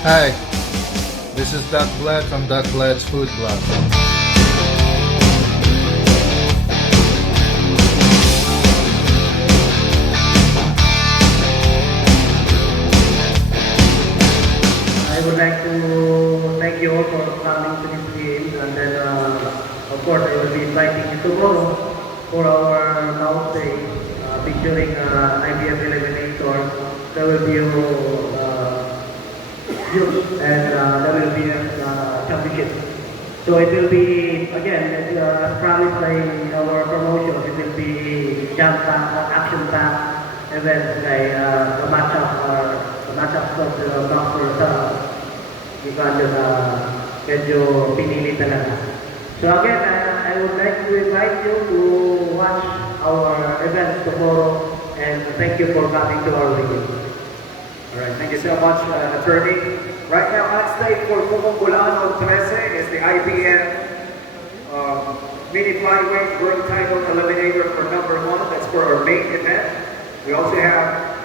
Hi, this is Vlad from Vlad's Food Blog. I would like to thank you all for coming to this game, and then of course I will be inviting you tomorrow for our mouse day featuring IBF Eliminator. There will be youth and there will be a championship. So it will be, again, as promised by our promotion, it will be jam-packed, action-packed events like the matchup of the boxers di kada na medyo pinili talaga. So again, I would like to invite you to watch our event tomorrow, and thank you for coming to our video. Alright, thank you so much, attorney. Right now, on stage for Kumong Bol Anon XIII is the IBF mini flyweight world title eliminator for number 1. That's for our main event. We also have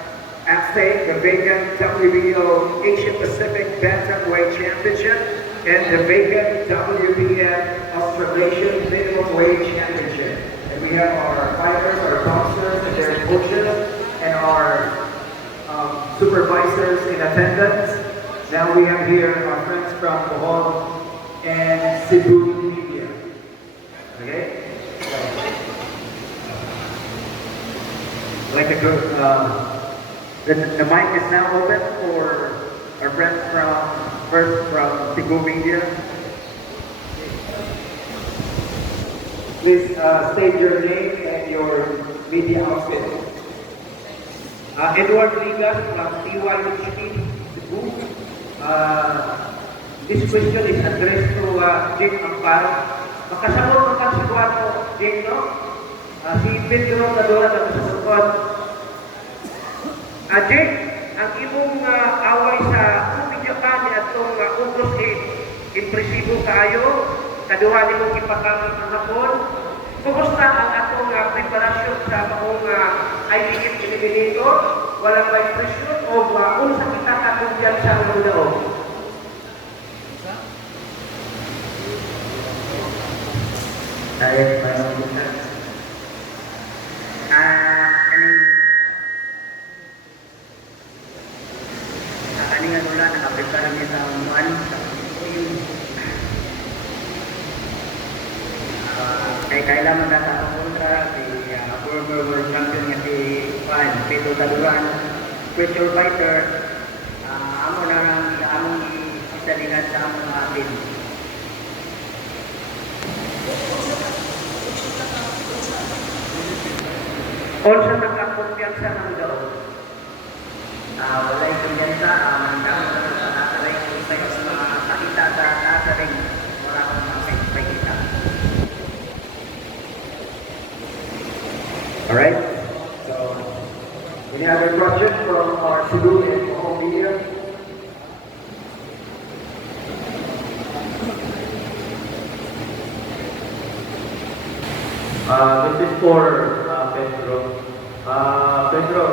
at stake the vacant WBO Asia Pacific Bantamweight Championship and the vacant WBF Australasian Minimum Weight Championship. And we have our fighters, our boxers, and their coaches, and our supervisors in attendance. Now we have here our friends from Bohol and Cebu Media. Okay? Like a good, the mic is now open for our friends from Cebu Media. Please state your name and your media outfit. Edward Ligas from TYHP Cebu. This question is addressed to Jake Amparo. Makasagot ng kasigwano, Jake, no? Si Pedro Cadora na kasagot. Jake, ang imong away sa Japan at itong August 8, impresibo kayo, kaduha nimo ipakang ang hapon. Kumusta ang atong preparasyon sa maong IBF Eliminator? Walang ba impresyon o unsa kita katungyan sa ulo? Saya parang bukan. Ani nga nula nakaprepare niya sa umuan. Kailan man sa kontra si former world champion nga si Pedro Taduran, future fighter, amo na among isalingan sa among atin. Kung sa nagkakumpiyansa ng daw, walay kumpiyansa, mandang sa nasa rin, sa mga nakita sa nasa rin, wala akong makikita. Alright, so any other questions from our Cebu and Bohol media? This is for Pedro. Pedro,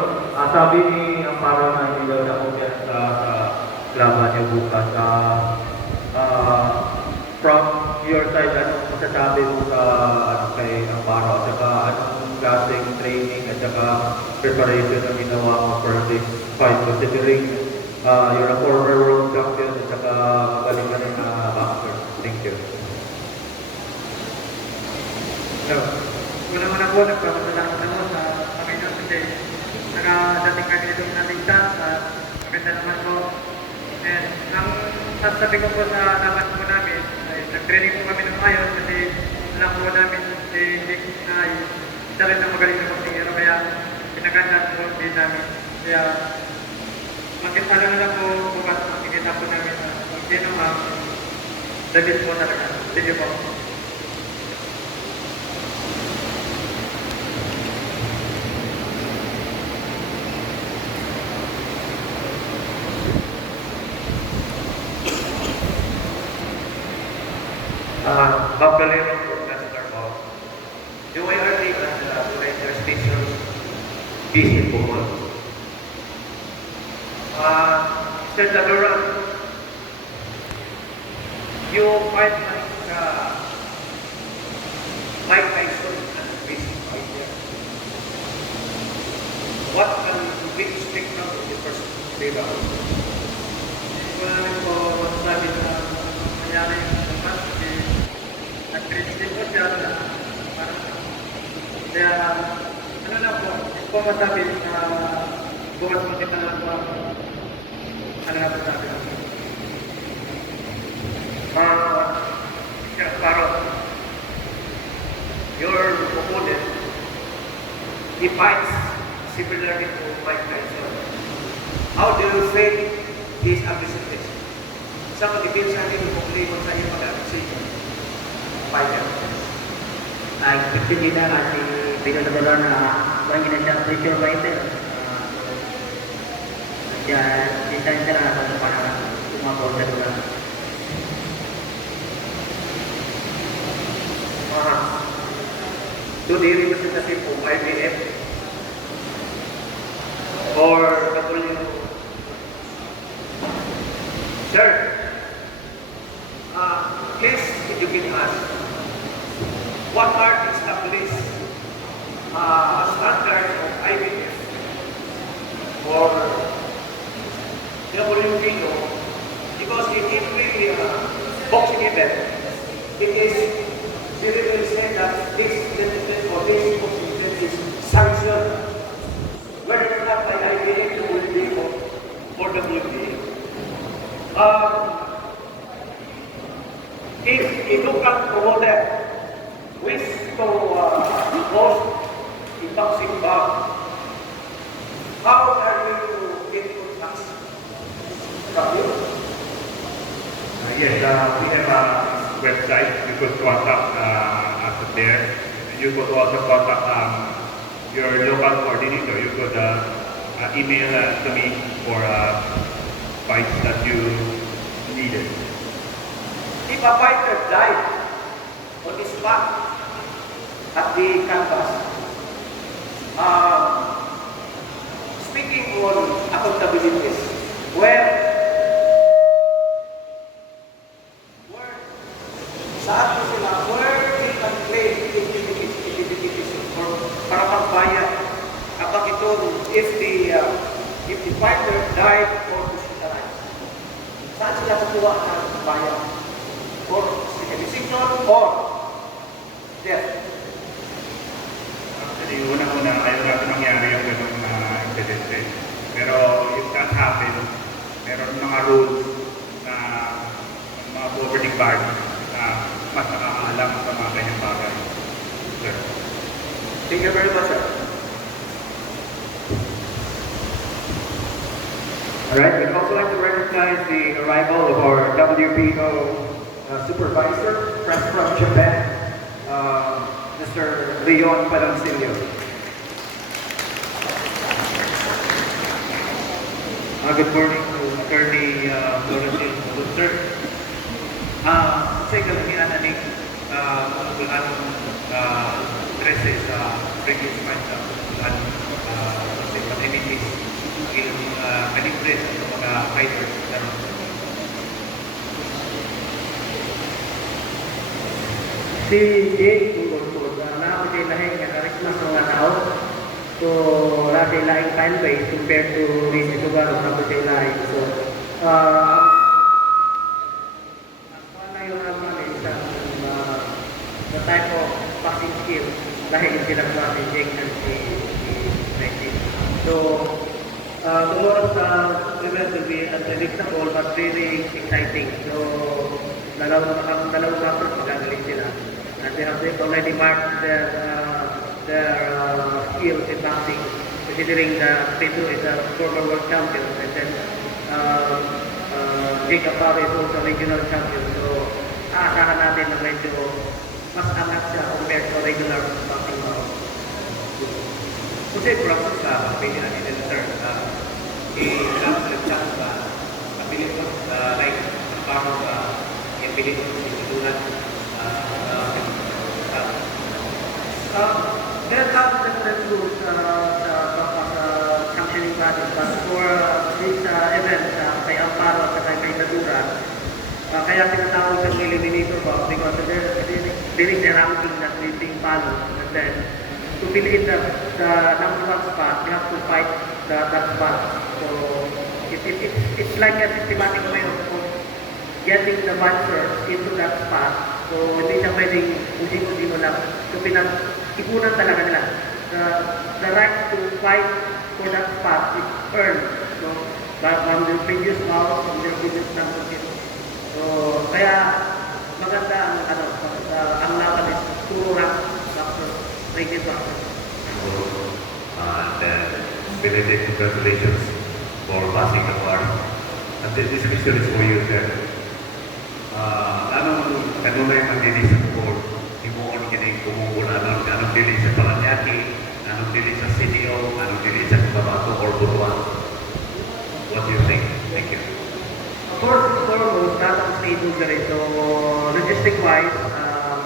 sabi ni Amparo na hindi daw na-kumpiyansa sa laban niya bukas. From your side, anong masasabi mo sa kay Amparo? At saka anong klaseng training at saka preparation na ginawa mo for this fight? Considering you're a former world champion at saka magaling ka rin na boxer. Thank you. So, una-una po, nagpapasalamat ako sa Panginoon kasi nakadating kami dito ng ating chance at maganda naman po. And ang sasabi ko po sa laban po namin ay nag-training po kami ng mayon kasi alam po namin si Nick na isa rin ang magaling na boxingero kaya pinagandaan po din namin. Kaya makita lang po bukas makikita po namin kung sino ang the best po talaga. Thank you po. Babgalero po, Master Bob. Yung IRT at Ranger Station, busy po. Mr. Taduran, fight like Mike Tyson and basic fight there. What can we expect now in the first day round? Wala rin po masasabi na nangyari yung naman kasi nag-credit din po siya na parang kaya ano lang po masabi na bukas makita na lang po ano na masabi lang. Parang your opponent, he fights similarly to Mike Tyson. How do you think his aggressiveness? Sa mag-defense natin yung kung sa iyo mag-aggressive fighter. Ay, expected din na kasi pinagdala na bang na siya pressure fighter. Kaya design siya na para umabot sa lugar. Do they representative of IBF or W? Sir, please educate us. What are the established standards of IBF or WBO? Because in every boxing event, it is very said that this event or this boxing event is sanctioned. Whether it's not by IBF, it will be for WBA. If a local promoter wish to host a boxing bout, how are you to get to us? Yes, we have a website. You could contact us there. You could also contact your local coordinator. You could email to me for fights that you needed. If a fighter died on the spot at the canvas, speaking on accountabilities, where saan po sila, where they can claim activities or para pagbayad kapag ito, if the fighter died or hospitalized. Saan sila kukuha ng bayad? For decision or death? Actually, unang-una, ayaw natin nangyari yung ganung incidente. Pero if that happens, meron mga rules na mga governing bodies na mas nakakaalam sa mga ganyang bagay. Sir. Thank you very much, sir. Alright, we'd also like to recognize the arrival of our WBO supervisor, friend from Japan, Mr. Leon Palancillo. Good morning to Attorney Florentine Sir. Sa kalamihan na ning Kumong Bol Anon XIII sa previous fight sa Kumong Bol Anon sa communities yung kalibre sa mga fighters naroon. Si Jake, tungkol na ako siya lahing karismas ng mga tao. So, wala siya lahing fan base compared to Rizzi Sugaro na ako siya lahing. So, wala yung naman the type of boxing skill lahing sila sa si Jake and si Rizzi. So, tomorrow sa event will be unpredictable but very exciting. So, dalawang matches magagaling sila. And they have already marked their skills in boxing, considering the P2 is a former world champion, and then Jake Aparo is also regional champion. So, aasahan natin na medyo mas angat siya compared to regular boxing match. Kasi process sa opinion nila sir, i-lang sa ability mo, like, parang ability mo sa tulad. There are different rules sa sanctioning bodies, but for this event, kay Amparo at kay Vladimir, Kaya tinatawag siyang eliminator bout because there is a ranking that is being followed. And then, to fill in the number one spot, you have to fight that spot. So, it's like a systematic way of getting the boxer into that spot. So, hindi siya pwedeng usino lang. So, ipunan talaga nila. The right to fight for that spot is earned. So, from the previous bout, from their previous number. So, kaya maganda ang laban is puro rank boxer, rated boxer. Benedict, congratulations for passing the bar. And this question is for you, sir. Kanunay mandili sa Bohol, himuon kini Kumong Bol Anon, anong dili sa Palanyaki, anong dili sa CTTO, anong dili sa Kumabato or Buruan? What do you think? Thank you. First and foremost, lahat ang stables na rin. So, logistic-wise,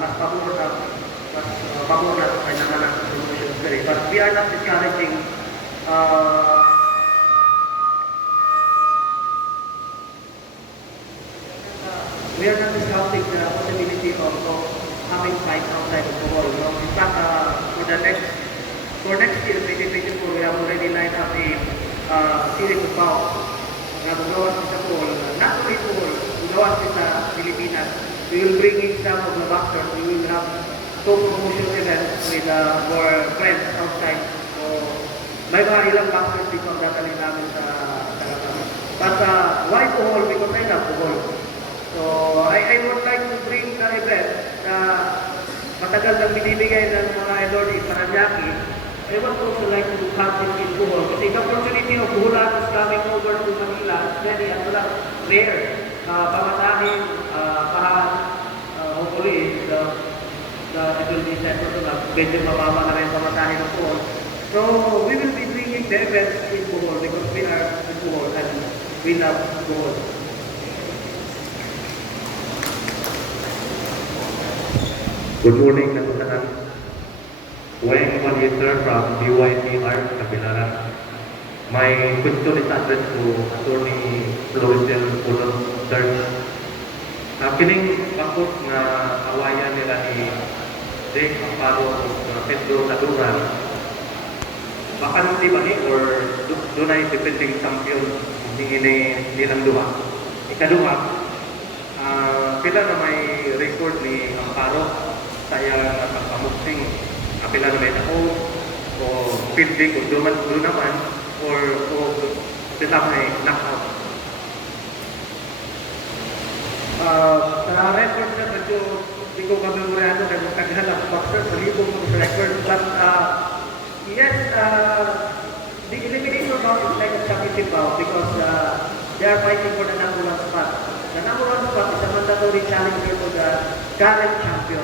mas pabor na kailangan natin solutions na rin. But we are not discouraging we are not discounting the possibility of having fights outside of Bohol. In fact, for next year, 2024, we have already lined up a series of bouts na gumawa sa Bohol, not only Bohol, gumawa sa Pilipinas. We will bring in some of the boxers. We will have co-promotion events with our friends outside. So, may mga ilang boxers dito ang dadalhin namin sa laban. But why Bohol? Because I love Bohol. So, I would like to bring the event na matagal nang binibigay ng mga LOD para Jackie. I would also like to have this in Bohol. Kasi the opportunity of Bohol Anon coming over to Manila, very rare. Pamatahin, hopefully, it will be settled to lang. Medyo mababa na rin pamatahin ng Bohol. So, we will be bringing the events in Bohol because we are in Bohol and we love Bohol. Good morning, Nasutanan. Wayne Monitor from BYPR, Kabilaran. My question is addressed to Attorney Floricel Pulon Search. Kining bakot na awayan nila ni Jake Amparo o Pedro Taduran, baka nang di ba ni or doon ay defending champion ni nilang duha. Ikaduha, pila na may record ni Amparo saya nakakamuksing apila na may tao o fielding o duman naman or sila may knockout. Sa record na medyo hindi ko kamemorado kasi kaghalap boxer sa libong sa record. But yes, the elimination bout is like a championship bout because they are fighting for the number one spot. The number one spot is a mandatory challenger to the current champion.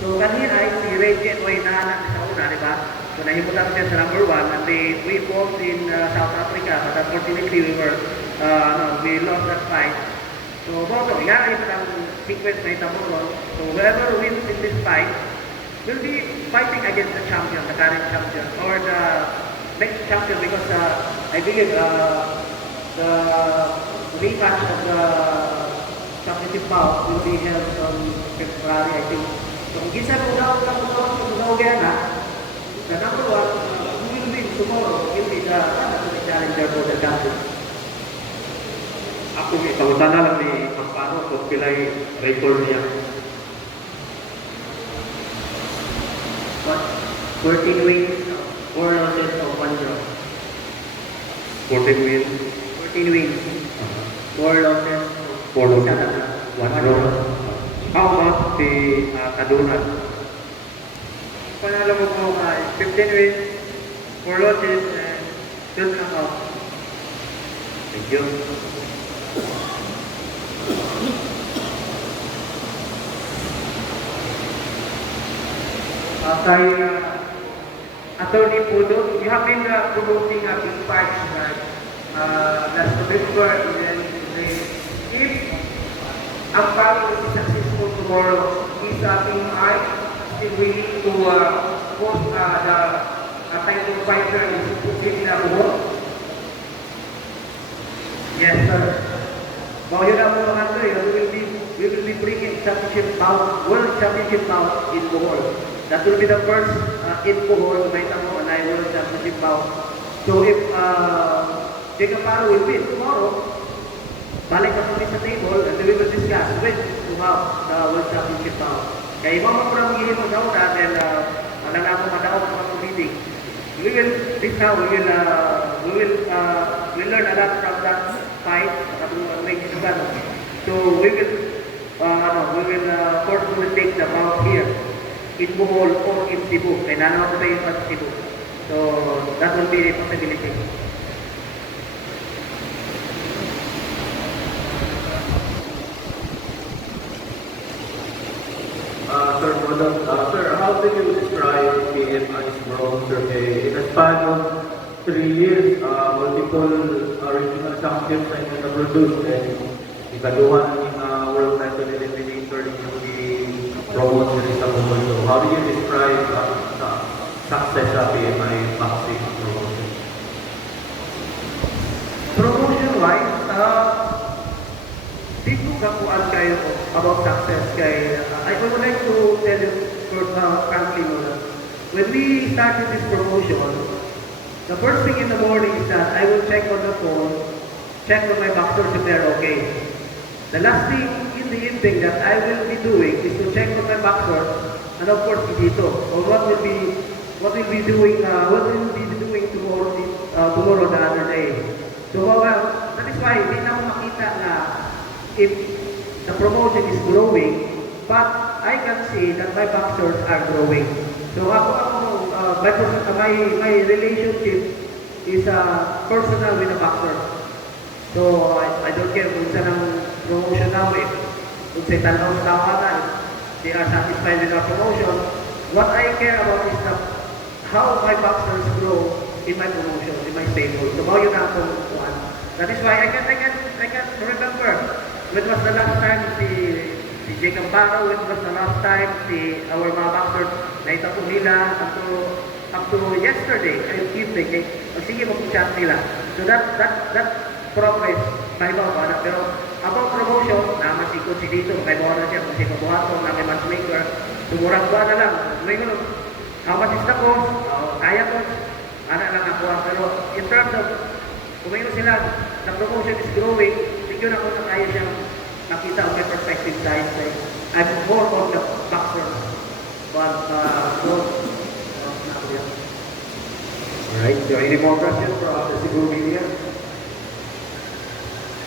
So kanina ay si Regent Way na sa una, di ba? So nahimutan siya sa number one and we fought in South Africa but unfortunately we lost that fight. So boto, yan ay ang sequence na itamo ron. So whoever wins in this fight will be fighting against the champion, the current champion or the next champion because I believe the rematch of the championship bout will be held on February, I think. So, kung isa kung daw gana, the number one will win tomorrow, will be the challenger for the champion. Ako ipautan na lang ni Amparo kung pilay record niya. But 14 wins, 4 losses, or 1 draw. 14 wins, 14 wins, 4 losses, 4 losses, 1 draw. How about the Taduran? Panalo mo po ay 15 wins, 4 losses, and 12 knockouts. Thank you. Kay Attorney Pudo, you have been promoting a big fight tonight. Last November, if Amparo is successful tomorrow, is Team I still willing to host the title fighter in Bohol? Yes, sir. Well, yun ang mga we will be championship bout, world championship bout in Bohol. That will be the first in Bohol, may tamo na world championship bout. So if Jacob Paro will win tomorrow, balik na kami sa table and we will discuss when to have the world championship bout. Kaya ibang magpapagigilin mo daw natin, malala mo madaw sa mga meeting. We will, this now, we will learn a lot from that fight. So we will, first we will take the bout here in Bohol or in Cebu. Kaya nanawa ko tayo sa Cebu. So that will be a possibility. Sir, how do you describe PM as bronze survey? In a span of 3 years, multiple regional champions ay na-produce and ikaduhan ng world title eliminator yung promote sa Bohol. So how do you describe success sa PMI boxing promotion? Promotion-wise, dito kakuan kayo about success kay I would like to tell you frankly when we started this promotion, the first thing in the morning is that I will check on the phone, check on my boxers if they're okay. The last thing in the evening that I will be doing is to check on my boxers and of course dito or what will be doing tomorrow the other day. So that is why hindi na ako makita na if the promotion is growing, but I can see that my boxers are growing. So my relationship is personal with the boxer. So I don't care kung saan ang promotion now, kung sa'y tanaw sa tawanan, they are satisfied with our promotion. What I care about is how my boxers grow in my promotion, in my stable. So yun ang one. That is why I can remember when was the last time si Jacob Paro, when was the last time our mga boxers na itapo nila up to yesterday, evening, sige mag-chat nila. So that progress, may bawa na. Pero about promotion, naman si dito, may bawa na siya, kung si Kabuhato, na may matchmaker, tumurang ba na lang. May gano'n, how much is the cost? Kaya ko, anak lang ako. Pero in terms of, kung mayroon sila, the promotion is growing, yun ako na kaya siyang makita ang may perspective side. I'm more on the boxer, but Alright, so any more questions for the Cebu media?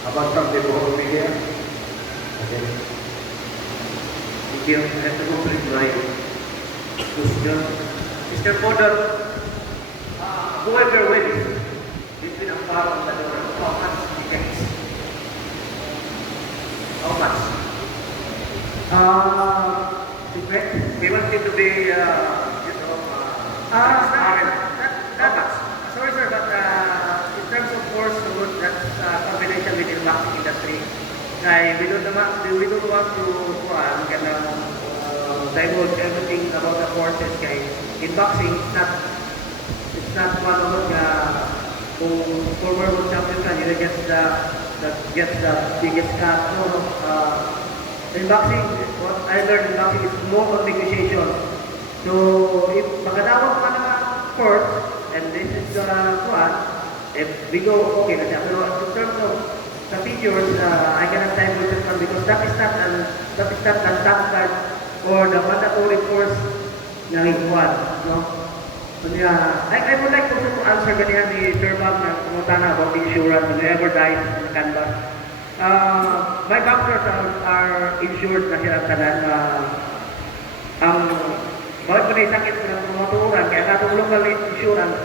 About from the Bohol media? Okay. Thank you. I have to complete my question. Mr. Fodor, whoever wins, between ang parang dalawa, how much tickets? How much? secret. We want it to be, Sorry sir, but in terms of force, that's confidential within the boxing industry. We don't want to divulge everything about the forces. In boxing, it's not one of those former world champion you gets the biggest cut. In boxing, what I learned in boxing is more on negotiation. So if makadawag pa naman court, and this is the one, if we go okay na siya. Pero in terms of the figures, I cannot time with this one because that is not the standard or the mandatory force ng ikuan. No? So I would like also to answer ganyan ni Sir Bob na kumutana about the insurance whoever dies in the canvas. My boxers are insured na sila tanan. Bakit pa naisakit ko ng promotoran, kaya katong local insurance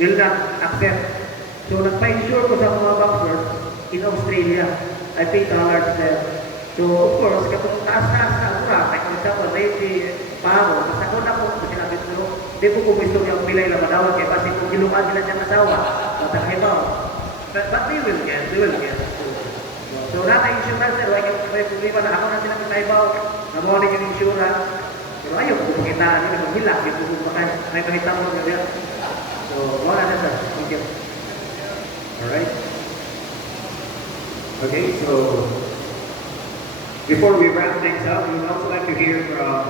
will not accept. So nagpa-insure ko sa mga boxers in Australia. I pay dollars there. So of course, katong taas-taas na ura, like for example, lately, Paro, basta ko na po, sinabi ko, di po gusto yung pilay na madawag, kaya kasi kung gilukan nila siyang asawa, matang-ibaw. But we will get. So nata-insurance, may problema na ako na silang pinaibaw, namuha yung insurance, pero ayaw, kung makitaan nila, maghilak, yung may makita mo nga. So, wala na sir. Thank you. Alright. Okay, so Before we wrap things up, we would also like to hear from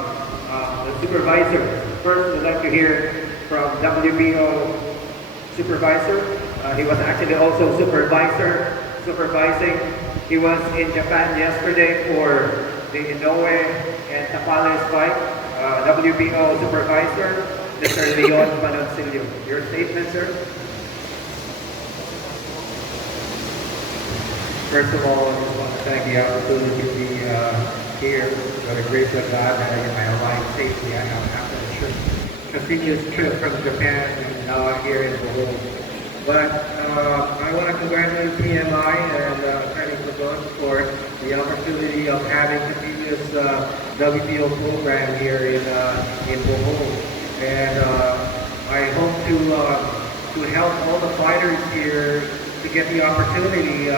the supervisor. First, we'd like to hear from WBO supervisor. He was actually also supervising. He was in Japan yesterday for the Inoue and Tapales fight. WBO supervisor, Mr. Leon Panoncillo. Your statement, sir? First of all, I just want to thank the opportunity to be here. By the grace of God, that I get my arrival safely. I have after a continuous trip from Japan and now I'm here in Bohol. But I want to congratulate PMI and Attorney Vlad for the opportunity of having continuous WBO program here in Bohol. And I hope to help all the fighters here to get the opportunity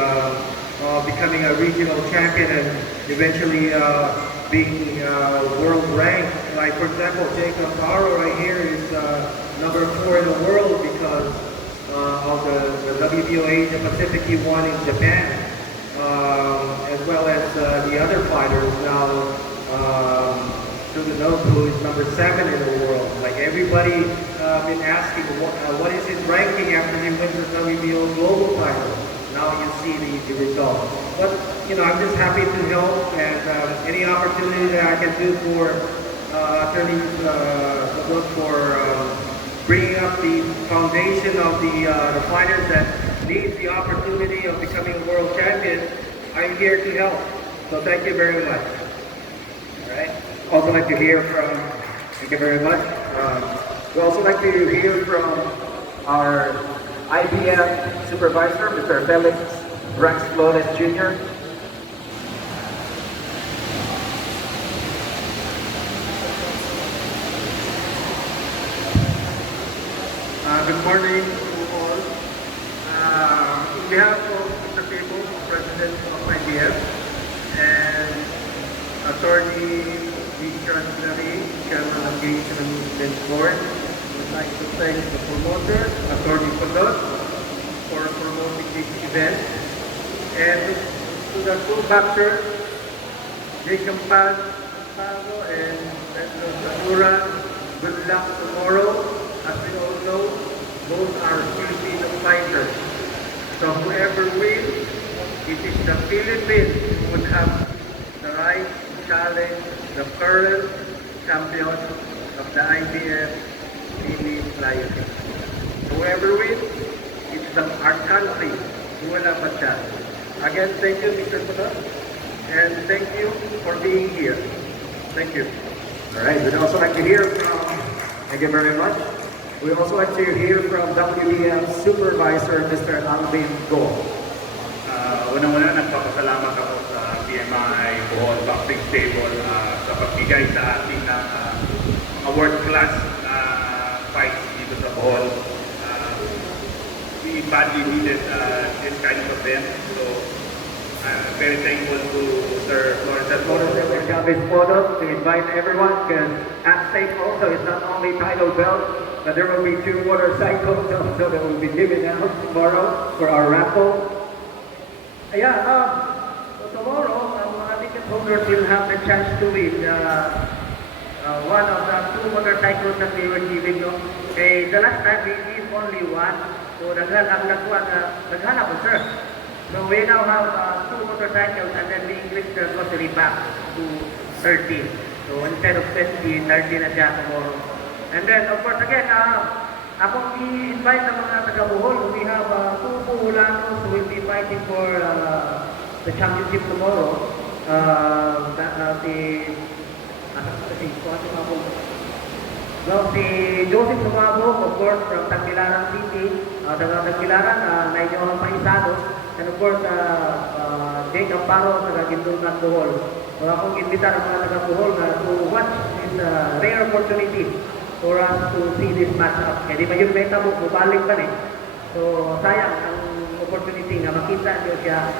becoming a regional champion and eventually being world ranked. Like for example, Jacob Barrow right here is number 4 in the world because of the WBO Asia Pacific he won in Japan, as well as the other fighters now. Who is number 7 in the world. Like everybody been asking what is his ranking after he wins the WBO global title. Now you see the results. But you know, I'm just happy to help and any opportunity that I can do for attorneys for bringing up the foundation of the fighters that needs the opportunity of becoming a world champion. I'm here to help. So thank you very much. All right. Also like to hear from, thank you very much. We also like to hear from our IBF supervisor, Mr. Felix Rex Flores Jr. Good morning to all. On behalf of Mr. Table, President of IBF, and Attorney Gerard, Chairman of the Amusements Board, I would like to thank the promoter, Attorney Vlad, for promoting this event, and to the two boxers, Jacob Pano and Pedro Sakura. Good luck tomorrow. As we all know, both are Filipino fighters. So whoever wins, it is the Philippines who would have the right to challenge the current champion of the IBF Philippine Flyweight. Whoever wins, it's our country who will have a chance. Again, thank you, Mr. Vlad, and thank you for being here. Thank you. All right, we'd also like to hear from, thank you very much. We'd also like to hear from WBF Supervisor, Mr. Alvin Go. Unang-una, nagpapasalamat ako sa PMI Bohol Boxing Stable sa pagbigay sa ating mga world-class fights dito sa Bohol. We badly needed this kind of event, so I'm very thankful to Sir Flores. Our job is to invite everyone, because at stake also is not only title belt, but there will be 2 motorcycles also that will be given out tomorrow for our raffle. Yeah, so tomorrow, mga ticket holders will have the chance to win one of the 2 motorcycles that we were giving. No? The last time we gave only 1, so naghanap ko, sir. So we now have 2 motorcycles and then we increase the grocery back to 13. So instead of 20, 30 na siya tomorrow. And then, of course, again, akong i-invite ng mga taga-Bohol. We have 2 BOL Anons who will be fighting for the championship tomorrow. Si Joseph Sumabog, of course, from Tagbilaran City. Tagbilaran, Nainyo Paisados. And of course, Jacob Barrow, taga-Gindulgan, Bohol. So akong imbita ng mga taga-Bohol to watch this rare opportunity for us to see this match-up. Kaya di ba yung beta mo, bubalik pa eh. So sayang ang opportunity nga makita nyo siya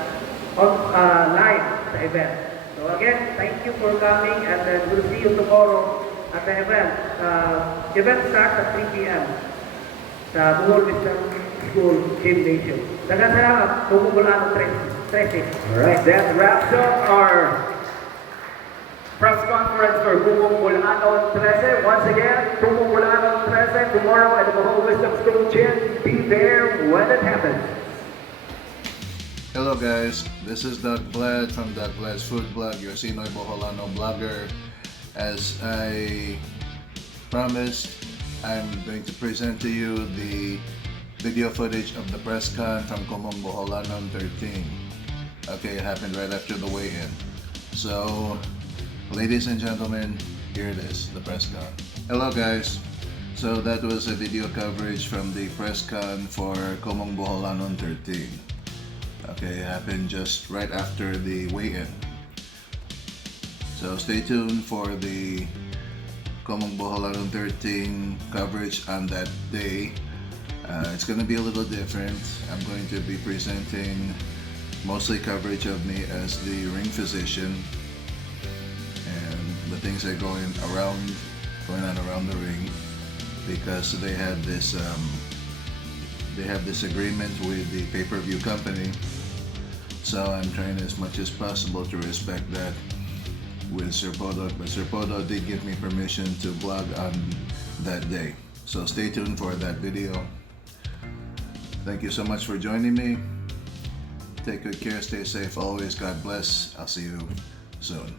live sa event. So again, thank you for coming and then we'll see you tomorrow at the event. Event starts at 3 p.m. sa Bohol Wisdom School Gymnasium. Daghang salamat, Kumong Bol Anon XIII. Alright, that wraps up our conference for Kumong Bol Anon XIII. Once again, Kumong Bol Anon XIII tomorrow at the Bohol Wisdom School Gym. Be there when it happens. Hello guys, this is Vlad from Vlad's Food Blog, your Sinoy Boholano vlogger. As I promised, I'm going to present to you the video footage of the press con from Kumong Bol Anon XIII. Okay, it happened right after the weigh-in. So, ladies and gentlemen, here it is, the press con. Hello guys. So that was a video coverage from the press con for Kumong Bol Anon XIII. Okay, it happened just right after the weigh-in. So stay tuned for the Kumong Bol Anon XIII coverage on that day. It's going to be a little different. I'm going to be presenting mostly coverage of me as the ring physician and the things that are going on around the ring, because they have this agreement with the pay-per-view company. So I'm trying as much as possible to respect that with Sir Podo, but Sir Podo did give me permission to vlog on that day. So stay tuned for that video. Thank you so much for joining me. Take good care, stay safe always, God bless. I'll see you soon.